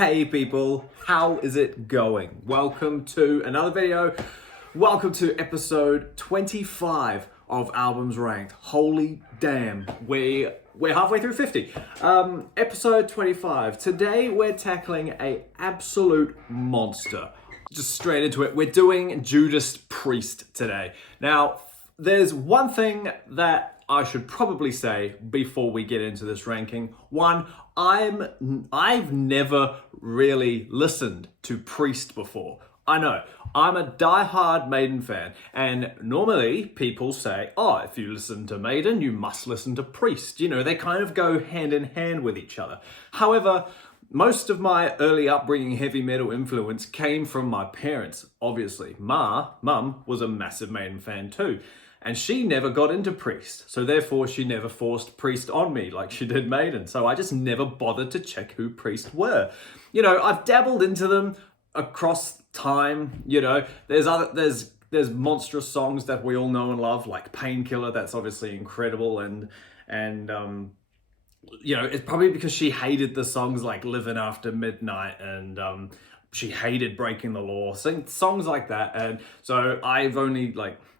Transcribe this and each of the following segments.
Hey people, how is it going? Welcome to another video. Welcome to episode 25 of Albums Ranked. Holy damn, we're halfway through 50. Episode 25. Today we're tackling a absolute monster. Just straight into it. We're doing Judas Priest today. Now, there's one thing that I should probably say before we get into this ranking. One, I've never really listened to Priest before. I know, I'm a die-hard Maiden fan, and normally people say, oh, if you listen to Maiden, you must listen to Priest. You know, they kind of go hand in hand with each other. However, most of my early upbringing heavy metal influence came from my parents, obviously. Mum was a massive Maiden fan too. And she never got into Priest, so therefore she never forced Priest on me like she did Maiden. So I just never bothered to check who Priest were. You know, I've dabbled into them across time. You know, there's monstrous songs that we all know and love, like Painkiller. That's obviously incredible, and you know, it's probably because she hated the songs like Living After Midnight and she hated Breaking the Law, songs like that. And so I've only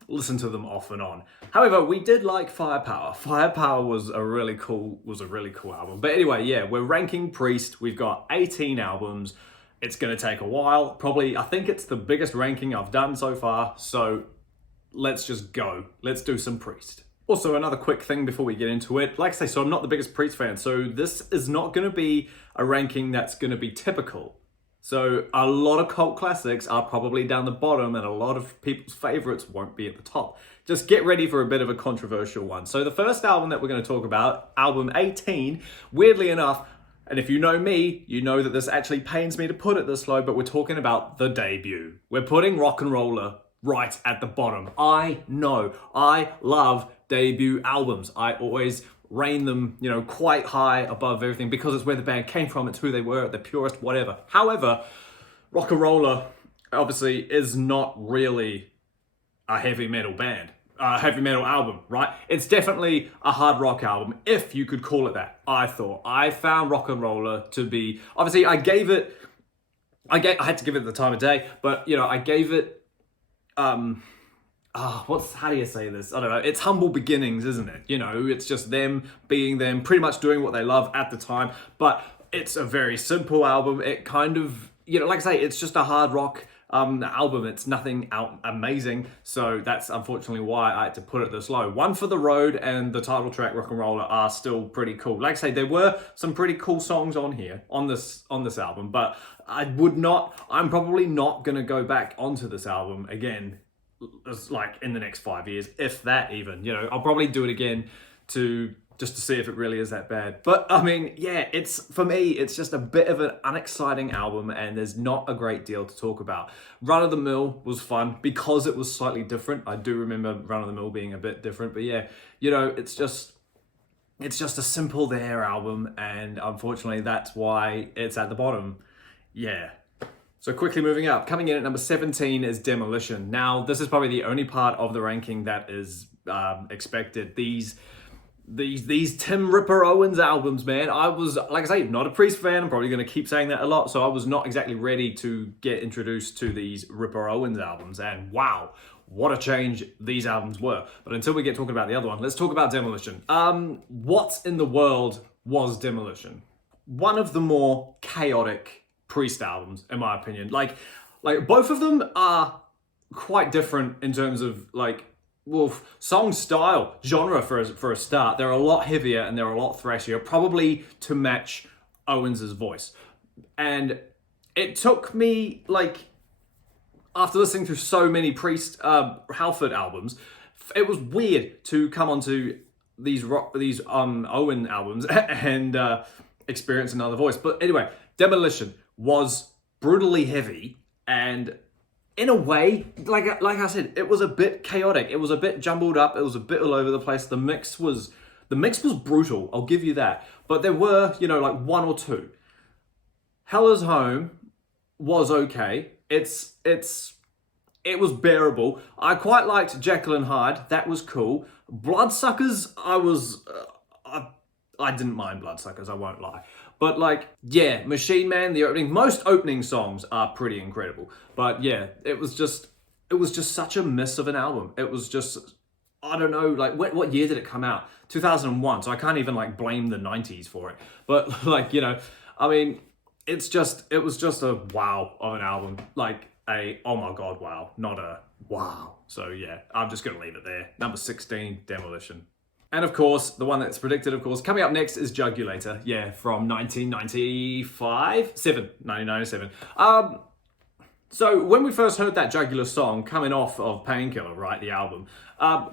listen to them off and on. However, we did like Firepower. Firepower was a really cool album. But anyway, yeah, we're ranking Priest. We've got 18 albums. It's gonna take a while. Probably, I think it's the biggest ranking I've done so far. So let's just go. Let's do some Priest. Also, another quick thing before we get into it. Like I say, so I'm not the biggest Priest fan. So this is not gonna be a ranking that's gonna be typical. So a lot of cult classics are probably down the bottom and a lot of people's favorites won't be at the top. Just get ready for a bit of a controversial one. So the first album that we're going to talk about, album 18, weirdly enough, and if you know me, you know that this actually pains me to put it this low, but we're talking about the debut. We're putting Rock and Roller right at the bottom. I know, I love debut albums. I always reign them, you know, quite high above everything because it's where the band came from, it's who they were, the purest, whatever. However, Rock and Roller obviously is not really a heavy metal band, a heavy metal album, right? It's definitely a hard rock album, if you could call it that. I found Rock and Roller to be, obviously I had to give it the time of day, but you know, I gave it, how do you say this? I don't know. It's humble beginnings, isn't it? You know, it's just them being them, pretty much doing what they love at the time. But it's a very simple album. It kind of, you know, like I say, it's just a hard rock album. It's nothing amazing. So that's unfortunately why I had to put it this low. One for the Road and the title track, Rock and Roller, are still pretty cool. Like I say, there were some pretty cool songs on here, on this album. But I'm probably not going to go back onto this album again, like in the next 5 years, if that even. You know, I'll probably do it again just to see if it really is that bad. But I mean, yeah, for me, it's just a bit of an unexciting album and there's not a great deal to talk about. Run of the Mill was fun because it was slightly different. I do remember Run of the Mill being a bit different, but yeah, you know, it's just a simple there album, and unfortunately that's why it's at the bottom. Yeah. So quickly moving up, coming in at number 17 is Demolition. Now, this is probably the only part of the ranking that is expected. These Tim Ripper Owens albums, man. I was, like I say, not a Priest fan. I'm probably going to keep saying that a lot. So I was not exactly ready to get introduced to these Ripper Owens albums. And wow, what a change these albums were. But until we get talking about the other one, let's talk about Demolition. What in the world was Demolition? One of the more chaotic Priest albums, in my opinion. Like both of them are quite different in terms of song style, genre for a start. They're a lot heavier and they're a lot thrashier, probably to match Owens's voice. And it took me, after listening to so many Priest Halford albums, it was weird to come onto these Owen albums and experience another voice. But anyway, Demolition was brutally heavy, and in a way, like I said, it was a bit chaotic. It was a bit jumbled up. It was a bit all over the place. The mix was brutal. I'll give you that. But there were, you know, one or two. Hell Is Home was okay. It was bearable. I quite liked Jekyll and Hyde. That was cool. Bloodsuckers, I didn't mind Bloodsuckers, I won't lie. But like, yeah, Machine Man, most opening songs are pretty incredible. But yeah, it was just such a miss of an album. It was just, I don't know, like what year did it come out? 2001. So I can't even like blame the 90s for it. But like, I mean, it was just a wow of an album. Like oh my God, wow, not a wow. So yeah, I'm just gonna leave it there. Number 16, Demolition. And of course, the one that's predicted, of course, coming up next is Jugulator. Yeah, from 1997. So when we first heard that Jugular song coming off of Painkiller, right, the album,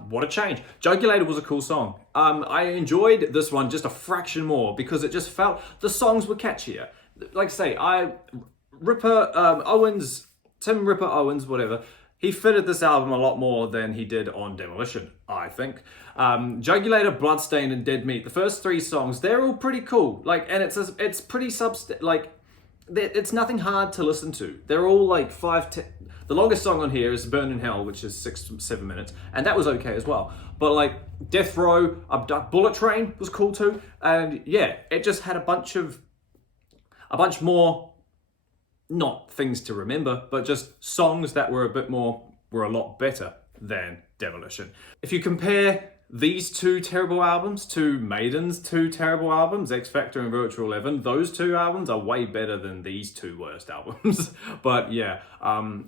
what a change. Jugulator was a cool song. I enjoyed this one just a fraction more because it just felt, the songs were catchier. Like I say, Tim Ripper Owens, whatever, he fitted this album a lot more than he did on Demolition, I think. Jugulator, Bloodstain, and Dead Meat, the first 3 songs, they're all pretty cool. Like, and it's pretty it's nothing hard to listen to. They're all like 5-10. The longest song on here is Burn in Hell, which is 6-7 minutes, and that was okay as well. But like Death Row, Bullet Train was cool too, and yeah, it just had a bunch more, not things to remember, but just songs that were a lot better than Demolition. If you compare these 2 terrible albums to Maiden's 2 terrible albums, X Factor and Virtual Eleven, those 2 albums are way better than these 2 worst albums. But yeah,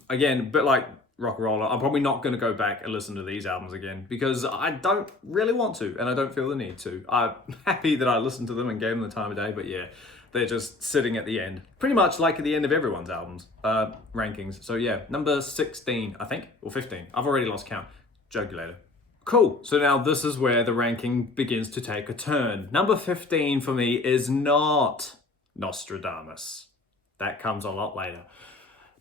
again, a bit like Rock Roller, I'm probably not going to go back and listen to these albums again because I don't really want to, and I don't feel the need to. I'm happy that I listened to them and gave them the time of day, but yeah, they're just sitting at the end. Pretty much like at the end of everyone's albums, rankings. So yeah, number 16, I think, or 15. I've already lost count. Jugulator. Cool. So now this is where the ranking begins to take a turn. Number 15 for me is not Nostradamus. That comes a lot later.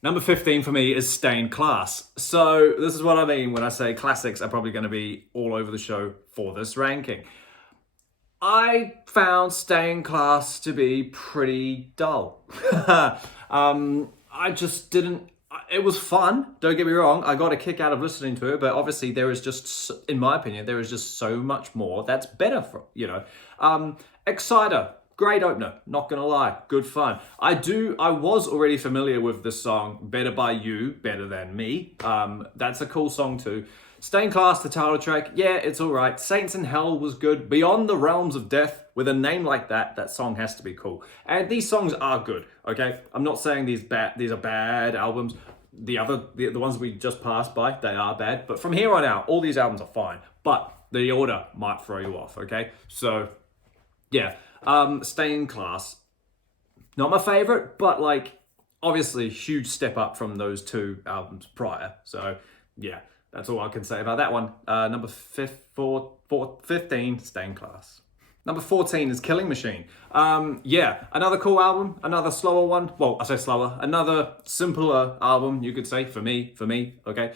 Number 15 for me is Stained Class. So this is what I mean when I say classics are probably going to be all over the show for this ranking. I found Stained Class to be pretty dull. I just didn't. It was fun, don't get me wrong. I got a kick out of listening to it, but obviously there is just, in my opinion, there is just so much more that's better for, Exciter, great opener, not gonna lie, good fun. I was already familiar with the song Better By You, Better Than Me. That's a cool song too. Stained Class, the title track, yeah, it's all right. Saints in Hell was good. Beyond the Realms of Death, with a name like that song has to be cool. And these songs are good, okay? I'm not saying these are bad albums. The ones we just passed by, they are bad. But from here on out, all these albums are fine. But the order might throw you off, okay? So, yeah. Stained Class, not my favorite, but like, obviously, huge step up from those 2 albums prior. So, yeah. That's all I can say about that one. Number 15, Stained Class. Number 14 is Killing Machine. Yeah, another cool album, another slower one. Well, I say slower, another simpler album, you could say, for me, okay?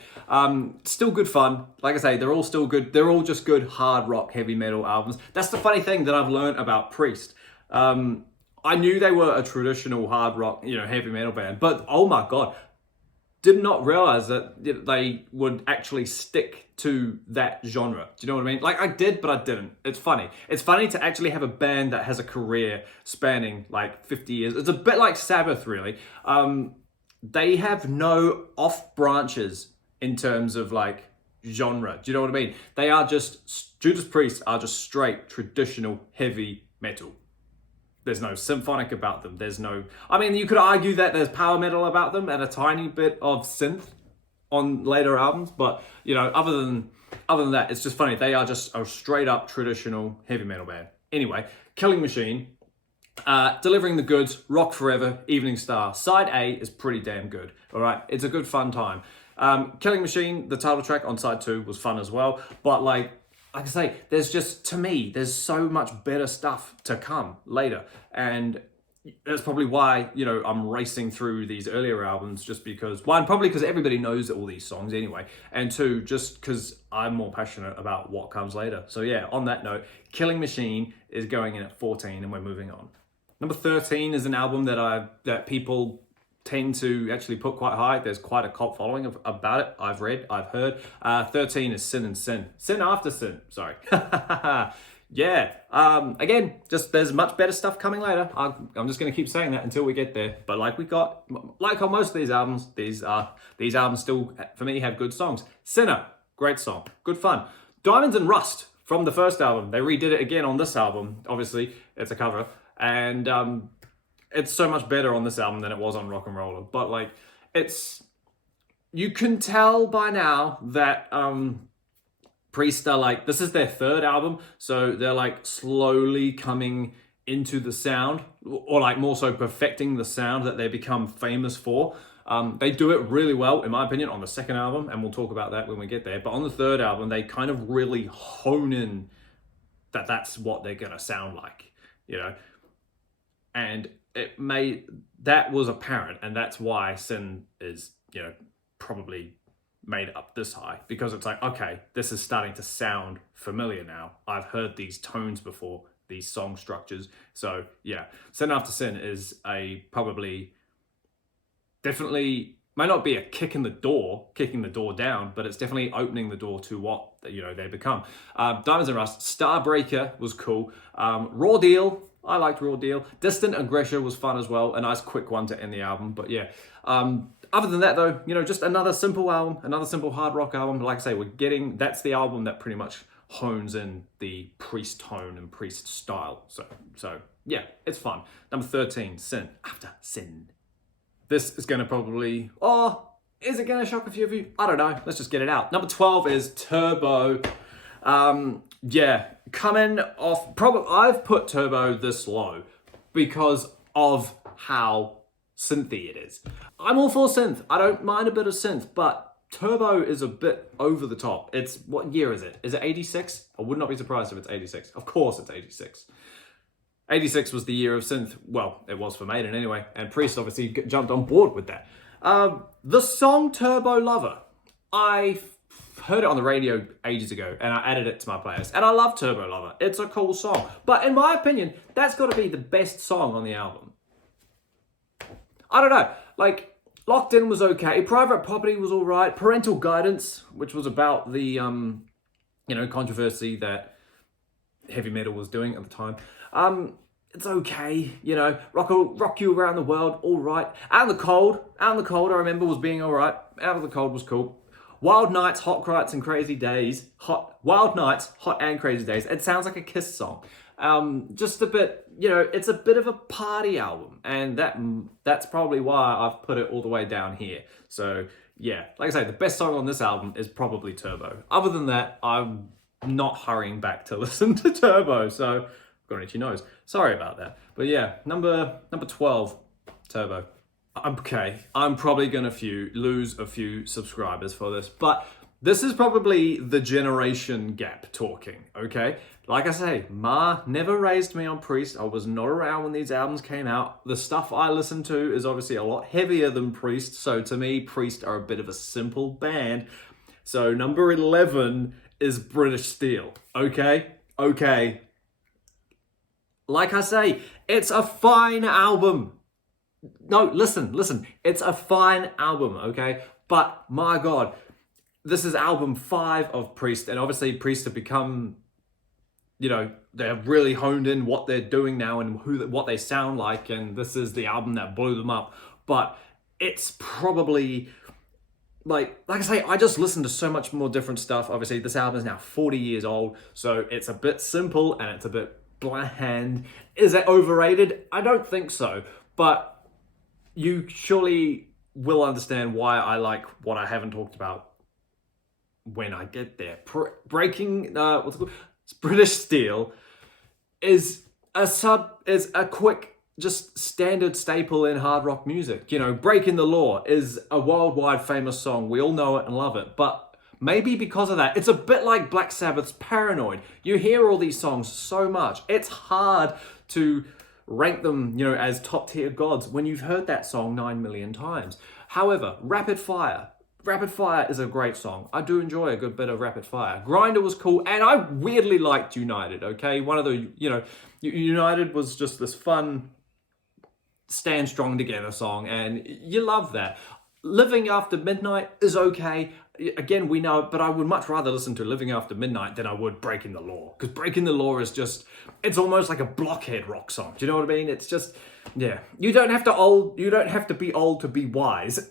Still good fun. Like I say, they're all still good. They're all just good hard rock, heavy metal albums. That's the funny thing that I've learned about Priest. I knew they were a traditional hard rock, heavy metal band, but oh my God, did not realize that they would actually stick to that genre. Do you know what I mean? Like I did, but I didn't. It's funny. It's funny to actually have a band that has a career spanning like 50 years. It's a bit like Sabbath, really. They have no off branches in terms of like genre. Do you know what I mean? They are just, Judas Priest are just straight traditional heavy metal. There's no symphonic about them. You could argue that there's power metal about them and a tiny bit of synth on later albums, but other than that, it's just funny. They are just a straight up traditional heavy metal band. Anyway, Killing Machine, delivering the goods, Rock Forever, Evening Star. Side A is pretty damn good. All right, it's a good fun time. Killing Machine, the title track on side 2 was fun as well, but like I say, there's so much better stuff to come later. And that's probably why, I'm racing through these earlier albums just because, one, probably because everybody knows all these songs anyway. And 2, just because I'm more passionate about what comes later. So yeah, on that note, Killing Machine is going in at 14 and we're moving on. Number 13 is an album that people tend to actually put quite high. There's quite a cult following about it. I've heard. 13 is Sin and Sin. Sin After Sin, sorry. yeah, again, just there's much better stuff coming later. I'm just gonna keep saying that until we get there. But like on most of these albums, these albums still, for me, have good songs. Sinner, great song, good fun. Diamonds and Rust from the first album, they redid it again on this album. Obviously, it's a cover, and it's so much better on this album than it was on Rock and Roller. But like, you can tell by now that Priest are like, this is their third album, so they're like slowly coming into the sound, or like more so perfecting the sound that they become famous for. They do it really well, in my opinion, on the second album, and we'll talk about that when we get there. But on the third album, they kind of really hone in that that's what they're gonna sound like, you know? And that was apparent, and that's why Sin is, you know, probably made up this high, because it's like, okay, this is starting to sound familiar now. I've heard these tones before, these song structures. So yeah, Sin After Sin is definitely might not be a kicking the door down, but it's definitely opening the door to what, you know, they become. Diamonds and Rust, Starbreaker was cool. Raw Deal, I liked Raw Deal. Distant Aggression was fun as well, a nice quick one to end the album. But yeah, other than that though, you know, just another simple album, another simple hard rock album. Like I say, that's the album that pretty much hones in the Priest tone and Priest style. So yeah, it's fun. Number 13, Sin After Sin. This is gonna probably, is it gonna shock a few of you? I don't know, let's just get it out. Number 12 is Turbo. Yeah, coming off, I've put Turbo this low because of how synthy it is. I'm all for synth. I don't mind a bit of synth, but Turbo is a bit over the top. What year is it? Is it 86? I would not be surprised if it's 86. Of course it's 86. 86 was the year of synth. Well, it was for Maiden anyway, and Priest obviously jumped on board with that. The song Turbo Lover, I heard it on the radio ages ago, and I added it to my playlist, and I love Turbo Lover. It's a cool song, but in my opinion, that's got to be the best song on the album. I don't know, like, Locked In was okay, Private Property was all right, Parental Guidance, which was about the, controversy that heavy metal was doing at the time. It's okay, you know, Rock You Around the World, all right. Out in the Cold, I remember was being all right. Out of the Cold was cool. Wild Nights, Hot Nights and Crazy Days. Wild Nights, Hot and Crazy Days. It sounds like a Kiss song. Just a bit, you know, it's a bit of a party album, and that's probably why I've put it all the way down here. So yeah, like I say, the best song on this album is probably Turbo. Other than that, I'm not hurrying back to listen to Turbo, so got an itchy nose. Sorry about that. But yeah, number 12, Turbo. Okay, I'm probably gonna lose a few subscribers for this, but this is probably the generation gap talking, okay? Like I say, Ma never raised me on Priest. I was not around when these albums came out. The stuff I listen to is obviously a lot heavier than Priest, so to me, Priest are a bit of a simple band. So number 11 is British Steel, okay? Okay. Like I say, it's a fine album. No, listen. It's a fine album, okay? But my God, this is album 5 of Priest, and obviously Priest have become, you know, they're really honed in what they're doing now and what they sound like, and this is the album that blew them up. But it's probably, like I say, I just listen to so much more different stuff. Obviously, this album is now 40 years old, so it's a bit simple and it's a bit bland. Is it overrated? I don't think so, but you surely will understand why I like what I haven't talked about when I get there. British Steel is a quick, just standard staple in hard rock music. You know, Breaking the Law is a worldwide famous song. We all know it and love it, but maybe because of that, it's a bit like Black Sabbath's Paranoid. You hear all these songs so much. It's hard to rank them, you know, as top tier gods when you've heard that song 9 million times. However, Rapid Fire is a great song. I do enjoy a good bit of Rapid Fire. Grinder was cool, and I weirdly liked United, okay? One of the, you know, United was just this fun, stand strong together song, and you love that. Living After Midnight is okay. Again, we know, but I would much rather listen to Living After Midnight than I would Breaking the Law. Because Breaking the Law is just, it's almost like a blockhead rock song. Do you know what I mean? It's just, yeah. You don't have to be old to be wise.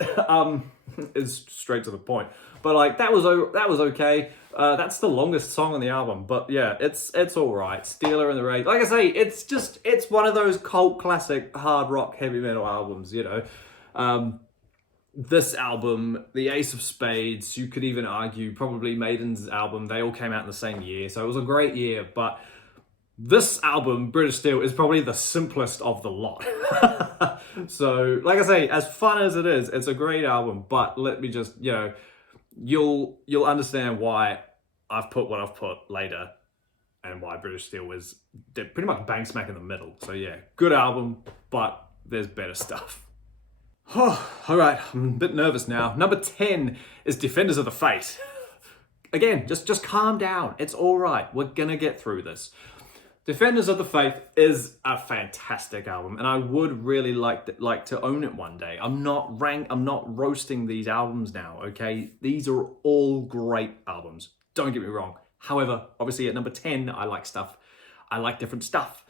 Is straight to the point. But like, that was okay. That's the longest song on the album, but yeah, it's all right. Steeler and the Rage. Like I say, it's one of those cult classic hard rock heavy metal albums, you know. This album, the Ace of Spades, you could even argue probably Maiden's album, they all came out in the same year, so it was a great year, but this album, British Steel, is probably the simplest of the lot. So, like I say, as fun as it is, it's a great album, but let me just, you know, you'll understand why I've put what I've put later and why British Steel is pretty much bang smack in the middle. So yeah, good album, but there's better stuff. Oh, all right, I'm a bit nervous now. Number 10 is Defenders of the Faith. Again, just calm down. It's all right. We're gonna get through this. Defenders of the Faith is a fantastic album, and I would really like to own it one day. I'm not roasting these albums now, okay? These are all great albums. Don't get me wrong. However, obviously at number 10, I like different stuff.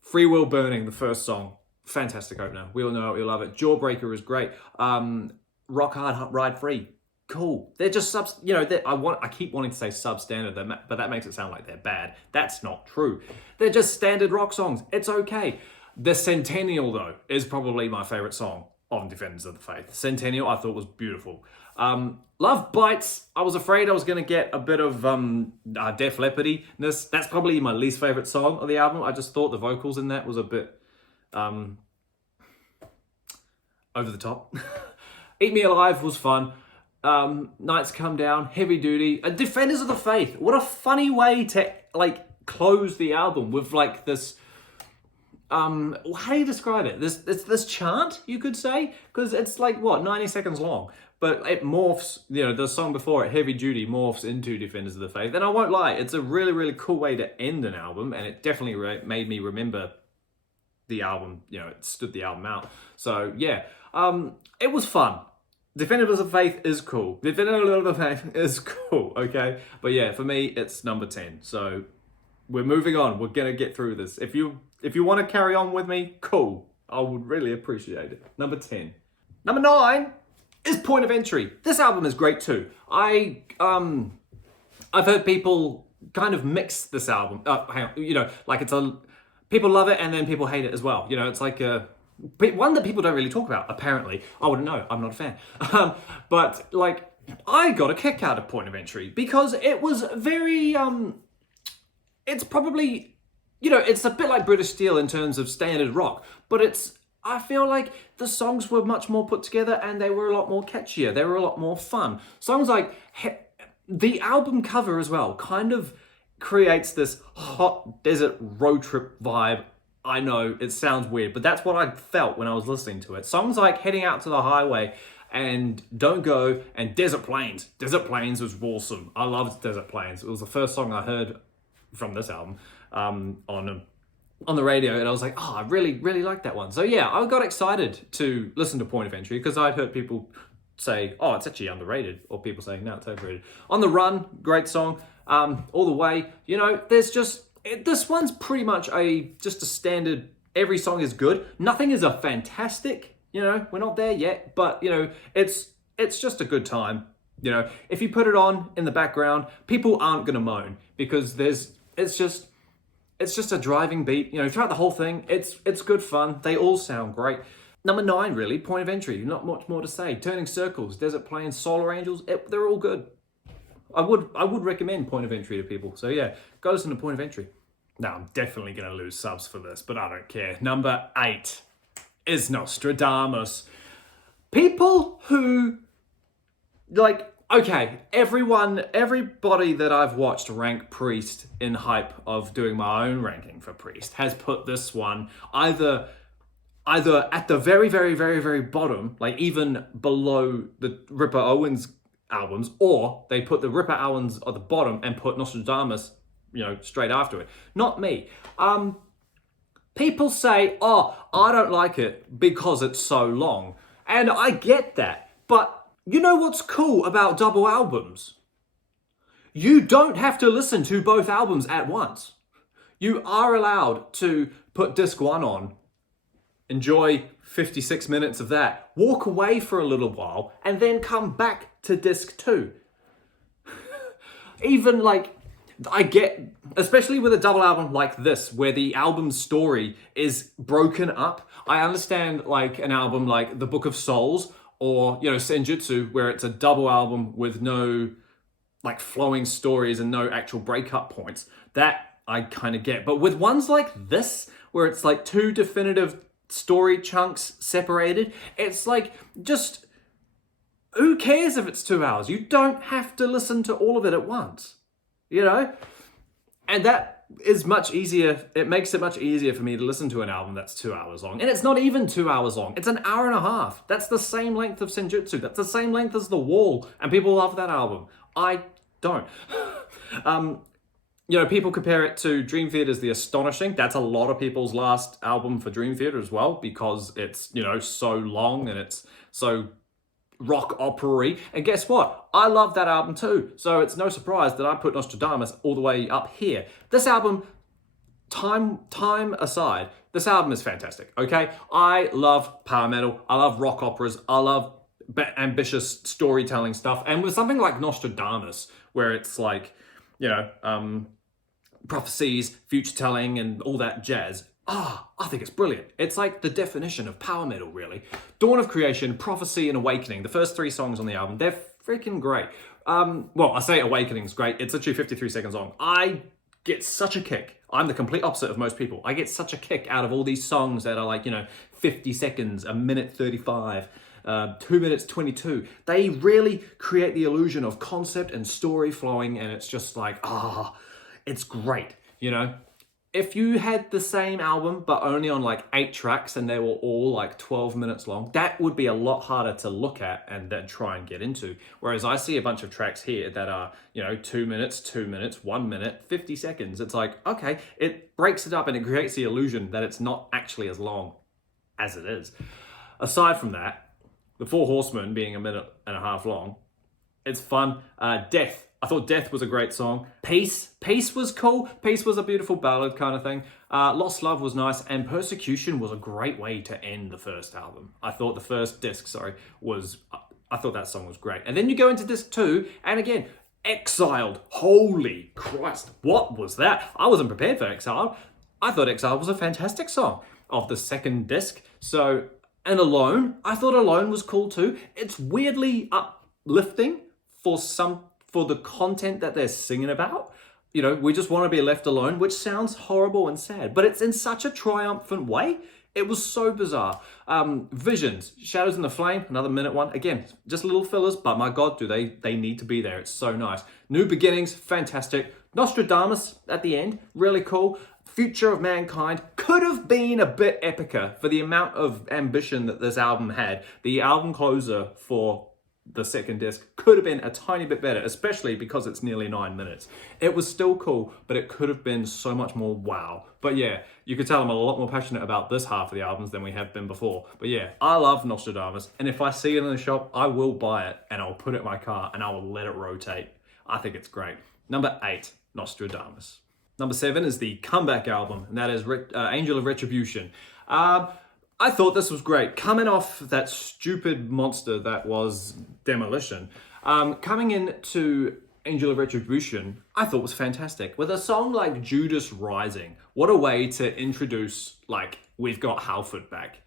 Free Will Burning, the first song. Fantastic opener. We all know it, we love it. Jawbreaker is great. Rock Hard, Ride Free. Cool. They're just I keep wanting to say substandard, but that makes it sound like they're bad. That's not true. They're just standard rock songs. It's okay. The Centennial, though, is probably my favorite song on Defenders of the Faith. Centennial, I thought was beautiful. Love Bites. I was afraid I was going to get a bit of Def Leppard-ness. That's probably my least favorite song of the album. I just thought the vocals in that was a bit over the top. Eat Me Alive was fun. Nights Come Down, Heavy Duty, Defenders of the Faith. What a funny way to like close the album with like this. How do you describe it? This chant, you could say, because it's like what 90 seconds long, but it morphs. You know, the song before it, Heavy Duty, morphs into Defenders of the Faith. And I won't lie, it's a really really cool way to end an album, and it definitely made me remember the album. You know, it stood the album out. So yeah, it was fun. Defenders of the Faith is cool. Defenders of the Faith is cool, okay? But yeah, for me, it's number 10. So we're moving on. We're gonna get through this. If you want to carry on with me, cool. I would really appreciate it. Number 10. Number 9 is Point of Entry. This album is great too. I've heard people kind of mix this album. You know, like people love it and then people hate it as well. You know, it's like one that people don't really talk about, apparently. I wouldn't know, I'm not a fan. But like, I got a kick out of Point of Entry because it was very, it's probably, you know, it's a bit like British Steel in terms of standard rock, but I feel like the songs were much more put together and they were a lot more catchier. They were a lot more fun. Songs like, the album cover as well kind of creates this hot desert road trip vibe. I know, it sounds weird, but that's what I felt when I was listening to it. Songs like Heading Out to the Highway and Don't Go and Desert Plains. Desert Plains was awesome. I loved Desert Plains. It was the first song I heard from this album on the radio, and I was like, oh, I really, really like that one. So yeah, I got excited to listen to Point of Entry because I'd heard people say, oh, it's actually underrated, or people saying, no, it's overrated. On the Run, great song. All the Way, you know, there's just... this one's pretty much just a standard, every song is good. Nothing is a fantastic, you know, we're not there yet, but, you know, it's just a good time. You know, if you put it on in the background, people aren't going to moan because it's just a driving beat, you know, throughout the whole thing. It's good fun. They all sound great. Number 9, really, Point of Entry. Not much more to say. Turning Circles, Desert Plains, Solar Angels, they're all good. I would recommend Point of Entry to people. So yeah, go listen to Point of Entry. Now, I'm definitely going to lose subs for this, but I don't care. Number 8 is Nostradamus. People who, like, okay, everybody that I've watched rank Priest in hype of doing my own ranking for Priest has put this one either at the very, very, very, very bottom, like even below the Ripper Owens albums, or they put the Ripper Owens at the bottom and put Nostradamus, you know, straight after it. Not me. People say, oh, I don't like it because it's so long. And I get that. But you know what's cool about double albums? You don't have to listen to both albums at once. You are allowed to put disc 1 on, enjoy 56 minutes of that, walk away for a little while, and then come back to disc 2. Even like, I get, especially with a double album like this, where the album's story is broken up. I understand like an album like The Book of Souls or, Senjutsu, where it's a double album with no like flowing stories and no actual breakup points. That I kind of get. But with ones like this, where it's like 2 definitive story chunks separated, it's like, just who cares if it's 2 hours? You don't have to listen to all of it at once, And that is much easier. It makes it much easier for me to listen to an album that's 2 hours long. And it's not even 2 hours long. It's an hour and a half. That's the same length of Senjutsu. That's the same length as The Wall. And people love that album. I don't. People compare it to Dream Theater's The Astonishing. That's a lot of people's last album for Dream Theater as well, because it's, so long and it's so rock opera-y. And guess what? I love that album too. So it's no surprise that I put Nostradamus all the way up here. This album, time aside, this album is fantastic, okay? I love power metal. I love rock operas. I love ambitious storytelling stuff. And with something like Nostradamus, where it's like, prophecies, future telling, and all that jazz. I think it's brilliant. It's like the definition of power metal, really. Dawn of Creation, Prophecy, and Awakening, the first 3 songs on the album, they're freaking great. I say Awakening's great. It's literally 53 seconds long. I get such a kick. I'm the complete opposite of most people. I get such a kick out of all these songs that are like, 50 seconds, 1:35. 2:22. They really create the illusion of concept and story flowing, and it's just like, it's great, If you had the same album, but only on like 8 tracks and they were all like 12 minutes long, that would be a lot harder to look at and then try and get into. Whereas I see a bunch of tracks here that are, 2 minutes, 2 minutes, 1 minute, 50 seconds. It's like, okay, it breaks it up and it creates the illusion that it's not actually as long as it is. Aside from that, The Four Horsemen being 1.5 minutes long, it's fun. Death. I thought Death was a great song. Peace was cool. Peace was a beautiful ballad kind of thing. Lost Love was nice. And Persecution was a great way to end the first album. I thought the first disc, I thought that song was great. And then you go into disc 2, and again, Exiled. Holy Christ. What was that? I wasn't prepared for Exiled. I thought Exiled was a fantastic song of the second disc. And Alone, I thought Alone was cool too. It's weirdly uplifting for the content that they're singing about. We just want to be left alone, which sounds horrible and sad, but it's in such a triumphant way. It was so bizarre. Visions, Shadows in the Flame, another minute one. Again, just little fillers, but my God, do they need to be there. It's so nice. New Beginnings, fantastic. Nostradamus at the end, really cool. Future of Mankind could have been a bit epicer for the amount of ambition that this album had. The album closer for the second disc could have been a tiny bit better, especially because it's nearly 9 minutes. It was still cool, but it could have been so much more wow. But yeah, you could tell I'm a lot more passionate about this half of the albums than we have been before. But yeah, I love Nostradamus, and if I see it in the shop, I will buy it, and I'll put it in my car, and I will let it rotate. I think it's great. Number 8, Nostradamus. Number 7 is the comeback album, and that is Angel of Retribution. I thought this was great. Coming off that stupid monster that was Demolition, coming into Angel of Retribution, I thought was fantastic. With a song like Judas Rising, what a way to introduce, like, we've got Halford back.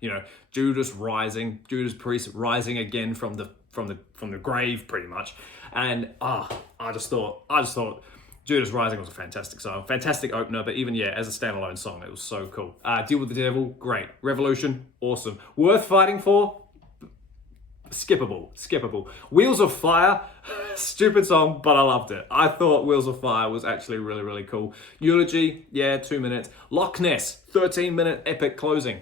Judas rising, Judas Priest rising again from the grave, pretty much. And I just thought Judas Rising was a fantastic song, fantastic opener, but even, as a standalone song, it was so cool. Deal with the Devil, great. Revolution, awesome. Worth fighting for? Skippable. Wheels of Fire, stupid song, but I loved it. I thought Wheels of Fire was actually really, really cool. Eulogy, 2 minutes. Loch Ness, 13-minute epic closing.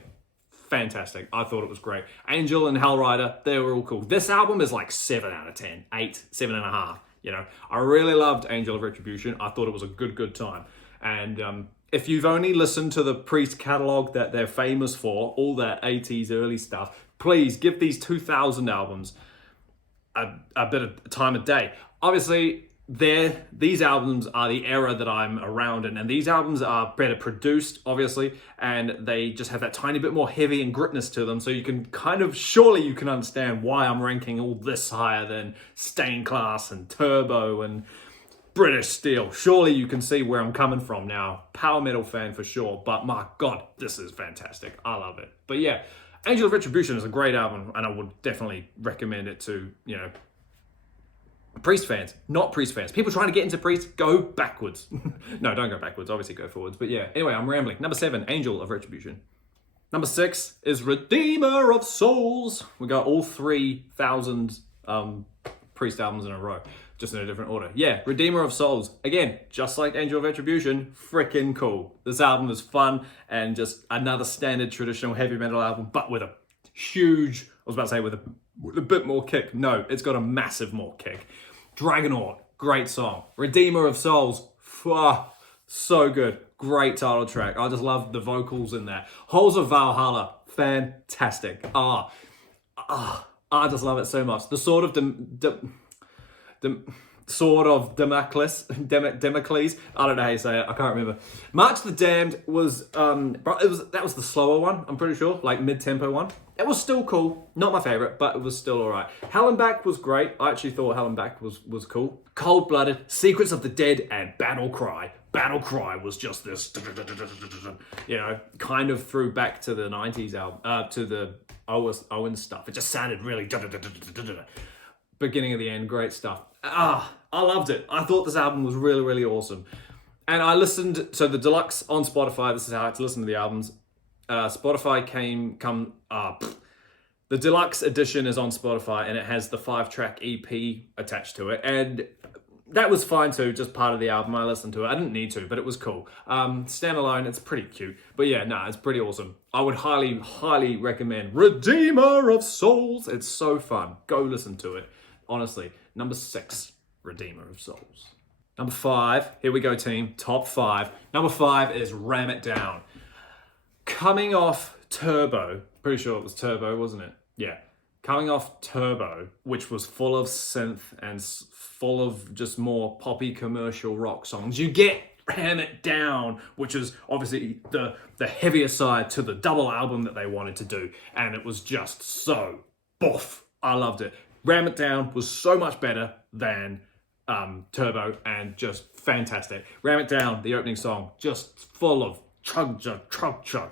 Fantastic. I thought it was great. Angel and Hellrider, they were all cool. This album is like 7 out of 10, 8, 7.5. I really loved Angel of Retribution. I thought it was a good time. And if you've only listened to the Priest catalog that they're famous for, all that 80s early stuff, please give these 2000 albums a bit of time of day. Obviously, these albums are the era that I'm around in, and these albums are better produced, obviously, and they just have that tiny bit more heavy and gritness to them, so you can surely you can understand why I'm ranking all this higher than Stained Class and Turbo and British Steel. Surely you can see where I'm coming from now. Power metal fan for sure, but my God, this is fantastic. I love it. But yeah, Angel of Retribution is a great album, and I would definitely recommend it to, Priest fans, not Priest fans. People trying to get into Priest, go backwards. No, don't go backwards. Obviously, go forwards. But yeah, anyway, I'm rambling. Number 7, Angel of Retribution. Number 6 is Redeemer of Souls. We got all 3,000 Priest albums in a row, just in a different order. Yeah, Redeemer of Souls. Again, just like Angel of Retribution, freaking cool. This album is fun and just another standard traditional heavy metal album, but with a huge, I was about to say with a bit more kick. No, it's got a massive more kick. Dragonaut, great song. Redeemer of Souls, so good. Great title track. I just love the vocals in that. Halls of Valhalla, fantastic. I just love it so much. The Sword of Damocles. I don't know how you say it. I can't remember. March of the Damned was that was the slower one. I'm pretty sure, like mid-tempo one. It was still cool. Not my favorite, but it was still all right. Hell and Back was great. I actually thought Hell and Back was cool. Cold Blooded, Secrets of the Dead, and Battle Cry. Battle Cry was just this, kind of threw back to the 90s album, to the Owen stuff. It just sounded really beginning of the end, great stuff. I loved it. I thought this album was really, really awesome. And I listened, so the deluxe on Spotify, this is how I had to listen to the albums. The deluxe edition is on Spotify, and it has the 5-track EP attached to it. And that was fine too, just part of the album. I listened to it. I didn't need to, but it was cool. Standalone, it's pretty cute. But yeah, it's pretty awesome. I would highly, highly recommend Redeemer of Souls. It's so fun. Go listen to it. Honestly. Number 6, Redeemer of Souls. Number 5, here we go team, top 5. Number 5 is Ram It Down. Coming off Turbo, pretty sure it was Turbo, wasn't it? Yeah. Coming off Turbo, which was full of synth and full of just more poppy commercial rock songs, you get Ram It Down, which is obviously the heavier side to the double album that they wanted to do. And it was just so boof. I loved it. Ram It Down was so much better than Turbo and just fantastic. Ram It Down, the opening song, just full of chug,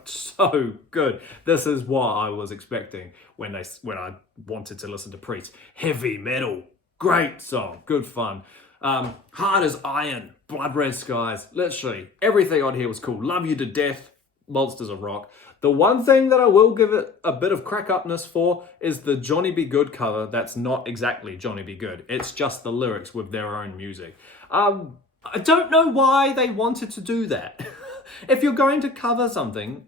so good. This is what I was expecting when I wanted to listen to Priest. Heavy metal, great song, good fun. Hard as Iron, Blood Red Skies, literally everything on here was cool. Love You to Death, Monsters of Rock. The one thing that I will give it a bit of crack-upness for is the Johnny B. Good cover. That's not exactly Johnny B. Good. It's just the lyrics with their own music. I don't know why they wanted to do that. If you're going to cover something,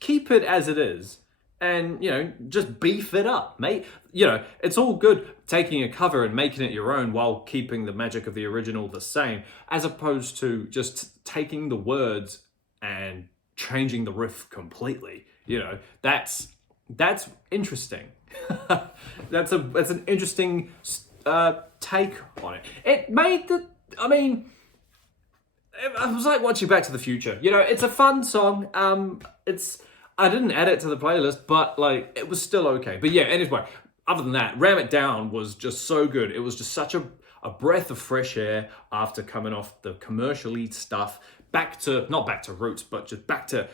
keep it as it is and, just beef it up, mate. It's all good taking a cover and making it your own while keeping the magic of the original the same, as opposed to just taking the words and changing the riff completely. That's interesting. that's an interesting take on it. It made it was like watching Back to the Future. It's a fun song. I didn't add it to the playlist, but it was still okay. But yeah, anyway, other than that, Ram It Down was just so good. It was just such a breath of fresh air after coming off the commercially stuff. Not back to roots, but just back to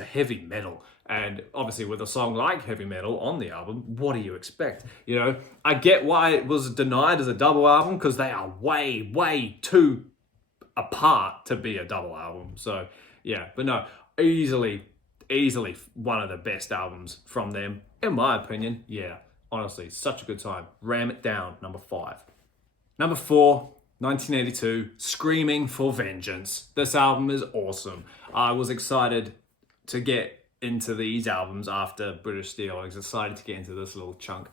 heavy metal. And obviously with a song like Heavy Metal on the album, what do you expect? I get why it was denied as a double album, because they are way, way too apart to be a double album. So yeah, but no, easily one of the best albums from them, in my opinion. Yeah, honestly, such a good time. Ram It Down, number 5. Number 4, 1982, Screaming for Vengeance. This album is awesome. I was excited to get into these albums after British Steel. I was excited to get into this little chunk.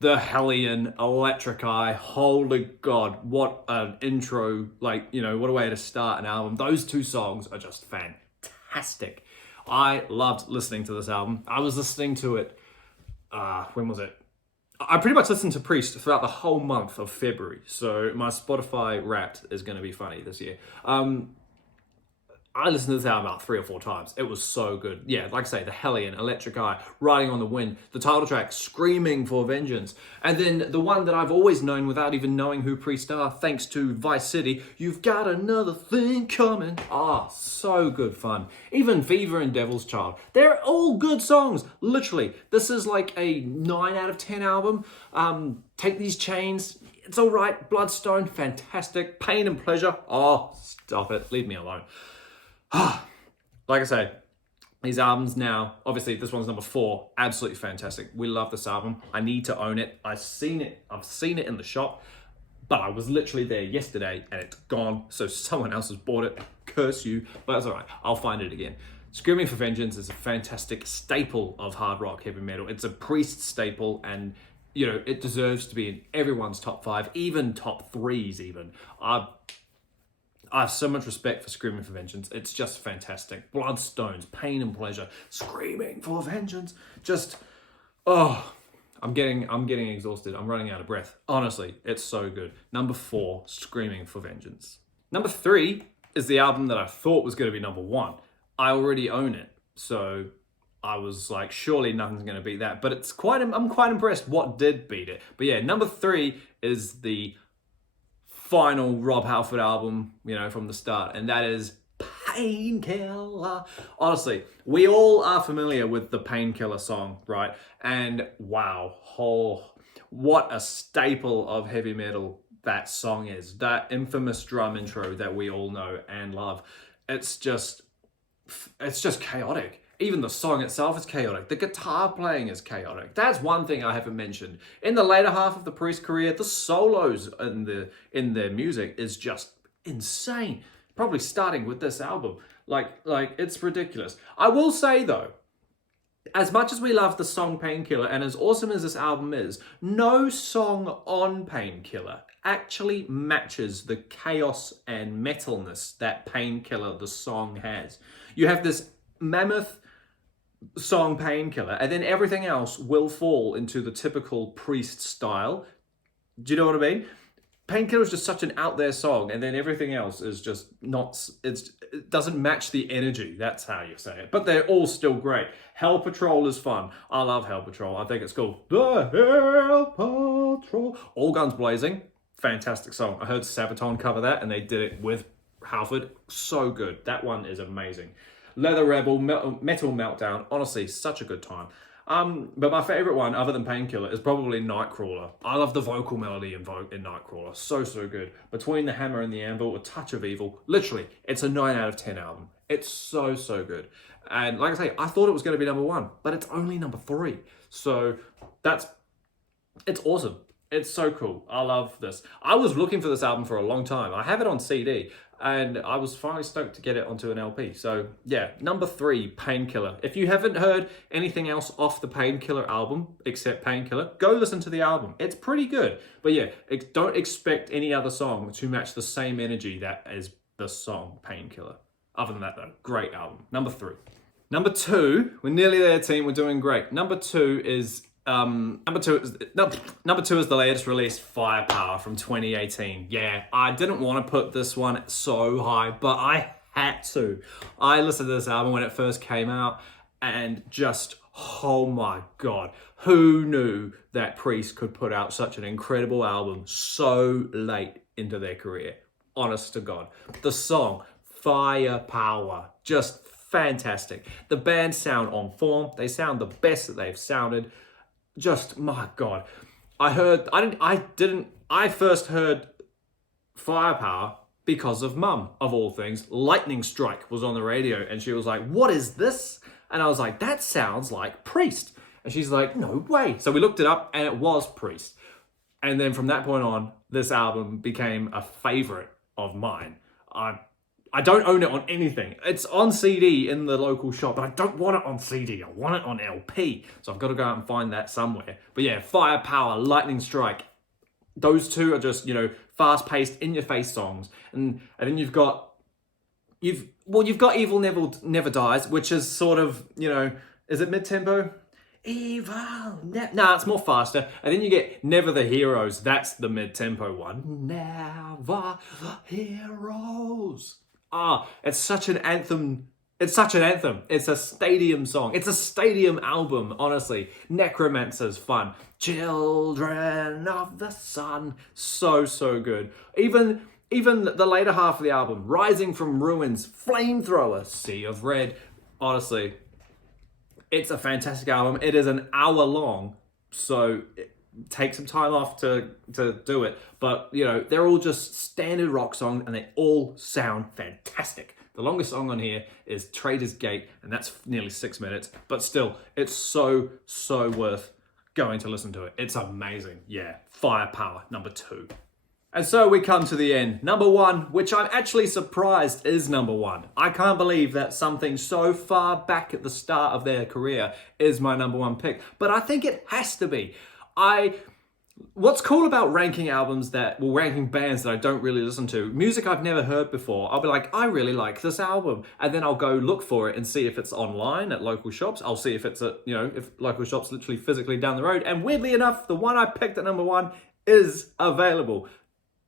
The Hellion, Electric Eye, holy God, what an intro, what a way to start an album. Those two songs are just fantastic. I loved listening to this album. I was listening to it when was it? I pretty much listened to Priest throughout the whole month of February, so my Spotify Wrapped is going to be funny this year. I listened to this album about 3 or 4 times. It was so good. Yeah, like I say, The Hellion, Electric Eye, Riding on the Wind, the title track, Screaming for Vengeance. And then the one that I've always known without even knowing who Priest are, thanks to Vice City, You've Got Another Thing Coming. So good fun. Even Viva and Devil's Child. They're all good songs, literally. This is like a 9 out of 10 album. Take These Chains, it's all right. Bloodstone, fantastic. Pain and Pleasure, stop it. Leave me alone. Like I say, these albums now, obviously this one's number 4, absolutely fantastic. We love this album. I need to own it. I've seen it in the shop, but I was literally there yesterday and it's gone. So someone else has bought it. Curse you, but that's all right. I'll find it again. Screaming for Vengeance is a fantastic staple of hard rock heavy metal. It's a Priest staple, and you know, it deserves to be in everyone's top 5, even top 3s even. I have so much respect for Screaming for Vengeance. It's just fantastic. Bloodstones, Pain and Pleasure, Screaming for Vengeance. Just, I'm getting exhausted. I'm running out of breath. Honestly, it's so good. Number 4, Screaming for Vengeance. Number 3 is the album that I thought was going to be number 1. I already own it, so I was like, surely nothing's going to beat that. But I'm quite impressed what did beat it. But yeah, number 3 is the final Rob Halford album, you know, from the start, and that is Painkiller. Honestly, we all are familiar with the Painkiller song, right? And wow, what a staple of heavy metal that song is. That infamous drum intro that we all know and love. It's just chaotic. Even the song itself is chaotic. The guitar playing is chaotic. That's one thing I haven't mentioned. In the later half of the Priest career, the solos in their music is just insane. Probably starting with this album. Like it's ridiculous. I will say though, as much as we love the song Painkiller and as awesome as this album is, no song on Painkiller actually matches the chaos and metalness that Painkiller, the song, has. You have this mammoth song Painkiller, and then everything else will fall into the typical Priest style. Do you know what I mean? Painkiller is just such an out there song, and then everything else is just not, it doesn't match the energy. That's how you say it. But they're all still great. Hell Patrol is fun. I love Hell Patrol. I think it's cool. The Hell Patrol. All Guns Blazing. Fantastic song. I heard Sabaton cover that, and they did it with Halford. So good. That one is amazing. Leather Rebel, Metal Meltdown, honestly, such a good time. But my favorite one, other than Painkiller, is probably Nightcrawler. I love the vocal melody in Nightcrawler. So good. Between the Hammer and the Anvil, a touch of evil. Literally, it's a 9 out of 10 album. It's so good. And like I say, I thought it was going to be number 1, but it's only number 3. So it's awesome. It's so cool. I love this. I was looking for this album for a long time. I have it on CD, and I was finally stoked to get it onto an LP. So yeah, number 3, Painkiller. If you haven't heard anything else off the Painkiller album except Painkiller, go listen to the album. It's pretty good. But yeah, don't expect any other song to match the same energy that is the song Painkiller. Other than that though, great album. Number 3. Number 2, we're nearly there, team. We're doing great. Number 2 is number two is the latest release, Firepower, from 2018. Yeah, I didn't want to put this one so high, but I had to. I listened to this album when it first came out, and just, oh my God, who knew that Priest could put out such an incredible album so late into their career? Honest to God. The song, Firepower, just fantastic. The band sound on form. They sound the best that they've sounded. Just, my God. I first heard Firepower because of Mum, of all things. Lightning Strike was on the radio, and she was like, what is this? And I was like, that sounds like Priest. And she's like, no way. So we looked it up, and it was Priest. And then from that point on, this album became a favorite of mine. I don't own it on anything. It's on CD in the local shop, but I don't want it on CD. I want it on LP. So I've got to go out and find that somewhere. But yeah, Firepower, Lightning Strike. Those two are just, fast-paced, in-your-face songs. And then you've got Evil Never Dies, which is sort of, is it mid-tempo? evil. Nah, it's more faster. And then you get Never the Heroes. That's the mid-tempo one. Never the Heroes. Ah, it's such an anthem. It's such an anthem. It's a stadium song. It's a stadium album, honestly. Necromancer's fun. Children of the Sun. So, so good. Even the later half of the album, Rising from Ruins, Flamethrower, Sea of Red. Honestly, it's a fantastic album. It is an hour long, so take some time off to do it. But, you know, they're all just standard rock songs, and they all sound fantastic. The longest song on here is Trader's Gate, and that's nearly 6 minutes. But still, it's so, so worth going to listen to it. It's amazing. Yeah, Firepower, number 2. And so we come to the end. Number 1, which I'm actually surprised is number 1. I can't believe that something so far back at the start of their career is my number 1 pick. But I think it has to be. What's cool about ranking ranking bands that I don't really listen to, music I've never heard before, I'll be like, I really like this album. And then I'll go look for it and see if it's online at local shops. I'll see if it's if local shops literally physically down the road. And weirdly enough, the one I picked at number 1 is available.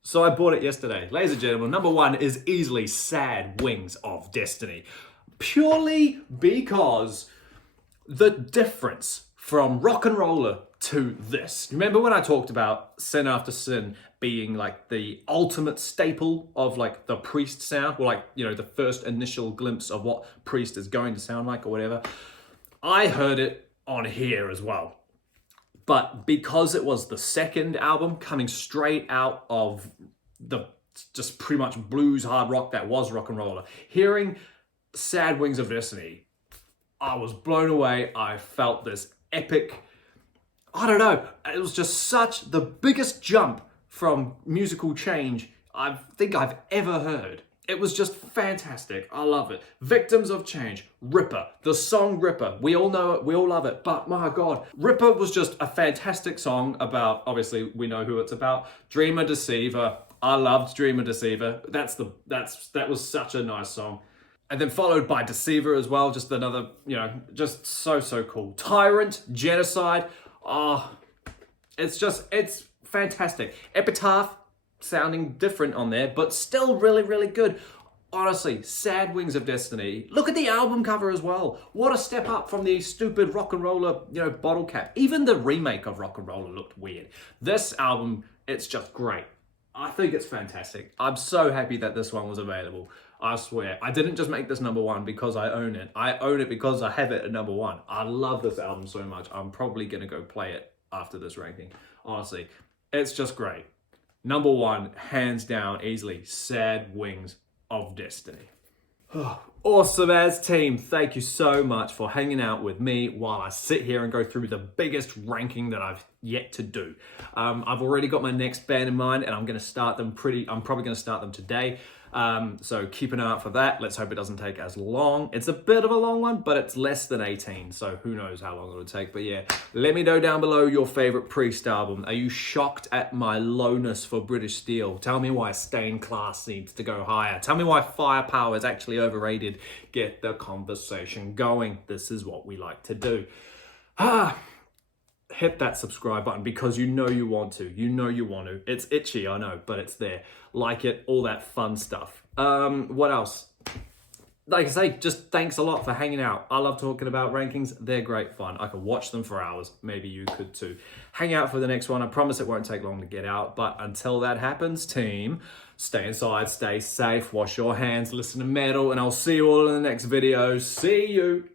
So I bought it yesterday. Ladies and gentlemen, number 1 is easily Sad Wings of Destiny. Purely because the difference from Rock and Roller to this. Remember when I talked about Sin After Sin being like the ultimate staple of like the Priest sound, or like, you know, the first initial glimpse of what Priest is going to sound like or whatever? I heard it on here as well. But because it was the second album coming straight out of the just pretty much blues hard rock that was Rock and Roller, hearing Sad Wings of Destiny, I was blown away. I felt this epic, I don't know, it was just such the biggest jump from musical change I think I've ever heard. It was just fantastic. I love it. Victims of Change, Ripper, the song Ripper. We all know it, we all love it, but my God, Ripper was just a fantastic song about, obviously we know who it's about, Dreamer Deceiver. I loved Dreamer Deceiver. That was such a nice song. And then followed by Deceiver as well, just another, just so, so cool. Tyrant, Genocide, it's fantastic. Epitaph, sounding different on there, but still really, really good. Honestly, Sad Wings of Destiny. Look at the album cover as well. What a step up from the stupid Rock and Roller, bottle cap. Even the remake of Rock and Roller looked weird. This album, it's just great. I think it's fantastic. I'm so happy that this one was available. I swear. I didn't just make this number 1 because I own it. I own it because I have it at number 1. I love this album so much. I'm probably going to go play it after this ranking. Honestly, it's just great. Number 1, hands down, easily, Sad Wings of Destiny. Awesome as team. Thank you so much for hanging out with me while I sit here and go through the biggest ranking that I've yet to do. I've already got my next band in mind, and I'm probably going to start them today. So keep an eye out for that. Let's hope it doesn't take as long. It's a bit of a long one, but it's less than 18, so who knows how long it'll take. But yeah, let me know down below your favorite Priest album. Are you shocked at my lowness for British Steel? Tell me why Stained Class needs to go higher. Tell me why Firepower is actually overrated. Get the conversation going. This is what we like to do. Hit that subscribe button because you know you want to. You know you want to. It's itchy, I know, but it's there. Like it, all that fun stuff. What else? Like I say, just thanks a lot for hanging out. I love talking about rankings. They're great fun. I could watch them for hours. Maybe you could too. Hang out for the next one. I promise it won't take long to get out. But until that happens, team, stay inside, stay safe, wash your hands, listen to metal, and I'll see you all in the next video. See you.